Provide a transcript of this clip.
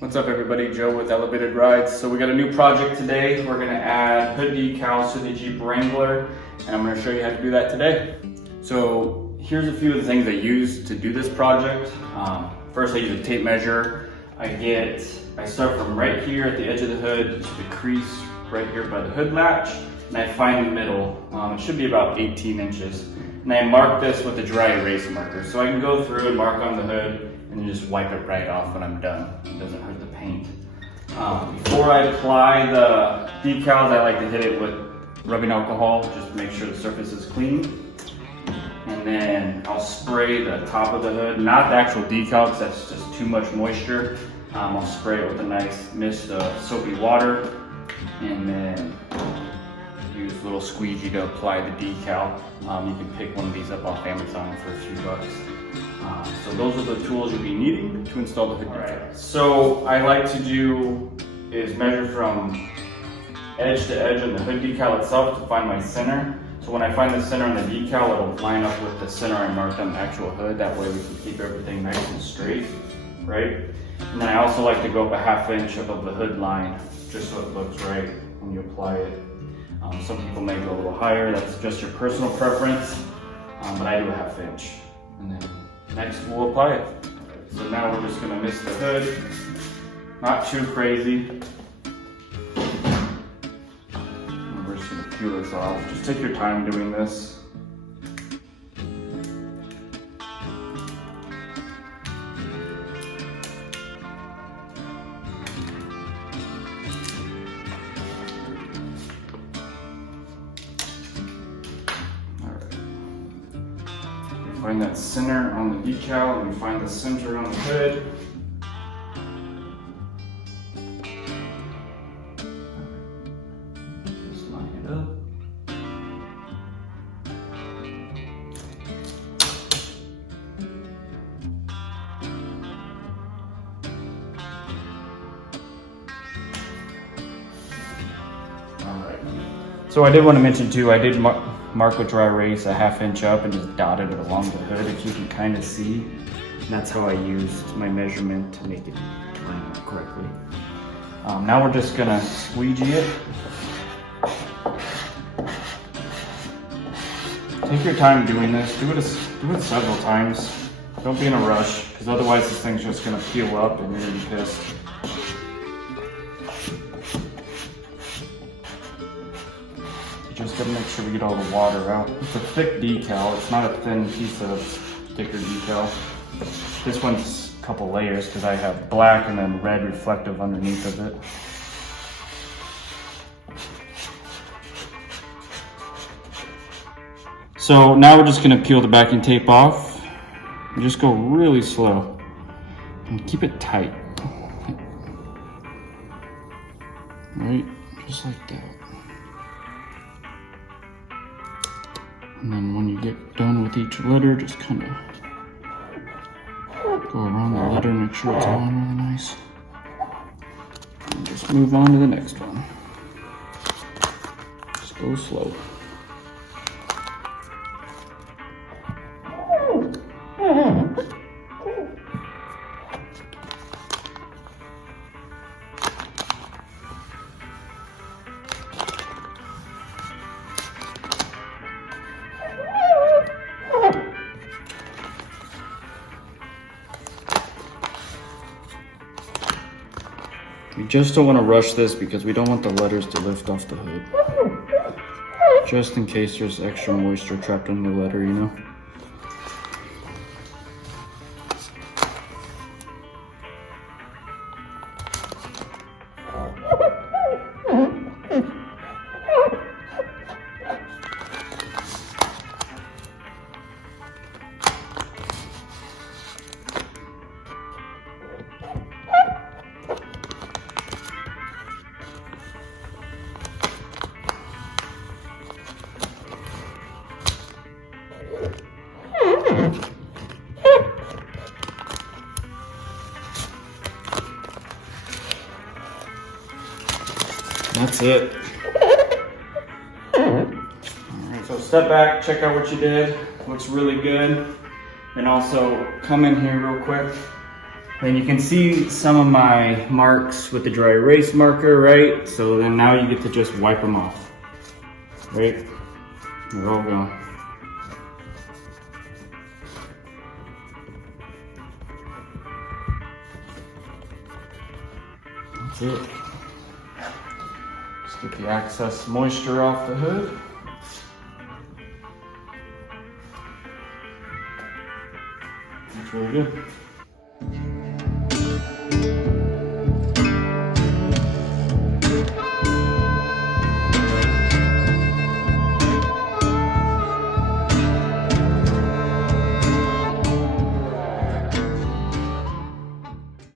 What's up everybody, Joe with Elevated Rides. So we got a new project today. We're gonna add hood decals to the Jeep Wrangler, and I'm gonna show you how to do that today. So here's a few of the things I use to do this project. First I use a tape measure. I start from right here at the edge of the hood to the crease right here by the hood latch, and I find the middle. It should be about 18 inches. And I mark this with a dry erase marker. So I can go through and mark on the hood and then just wipe it right off when I'm done. It doesn't hurt the paint. Before I apply the decals, I like to hit it with rubbing alcohol just to make sure the surface is clean. And then I'll spray the top of the hood, not the actual decal because that's just too much moisture. I'll spray it with a nice mist of soapy water and then use a little squeegee to apply the decal. You can pick one of these up off Amazon for a few bucks. So those are the tools you'll be needing to install the hood decal. So I like to do is measure from edge to edge on the hood decal itself to find my center. So when I find the center on the decal, it'll line up with the center I marked on the actual hood. That way we can keep everything nice and straight, right? And then I also like to go up a ½ inch above the hood line, just so it looks right when you apply it. Some people may go a little higher, that's just your personal preference, but I do a ½ inch. And then next we'll apply it. So now we're just gonna mist the hood, not too crazy. And we're just gonna peel this off. Just take your time doing this. Find that center on the decal, and we find the center on the hood. Just line it up. All right. So I did want to mention too, I did mark with dry erase a ½ inch up and just dotted it along the hood, if you can kind of see. And that's how I used my measurement to make it line up correctly. Now we're just gonna squeegee it. Take your time doing this. Do it several times. Don't be in a rush, because otherwise this thing's just gonna peel up and you're gonna be pissed. Just gotta make sure we get all the water out. It's a thick decal, it's not a thin piece of thicker decal. This one's a couple layers because I have black and then red reflective underneath of it. So now we're just gonna peel the backing tape off and just go really slow and keep it tight. Right, just like that. And then when you get done with each letter, just kind of go around the letter and make sure it's on really nice. And just move on to the next one. Just go slow. We just don't want to rush this because we don't want the letters to lift off the hood. Just in case there's extra moisture trapped in the letter, you know? That's it. Alright, so step back, check out what you did. Looks really good. And also come in here real quick. And you can see some of my marks with the dry erase marker, right? So then now you get to just wipe them off, right? They're all gone. That's it. Just get the excess moisture off the hood. That's really good.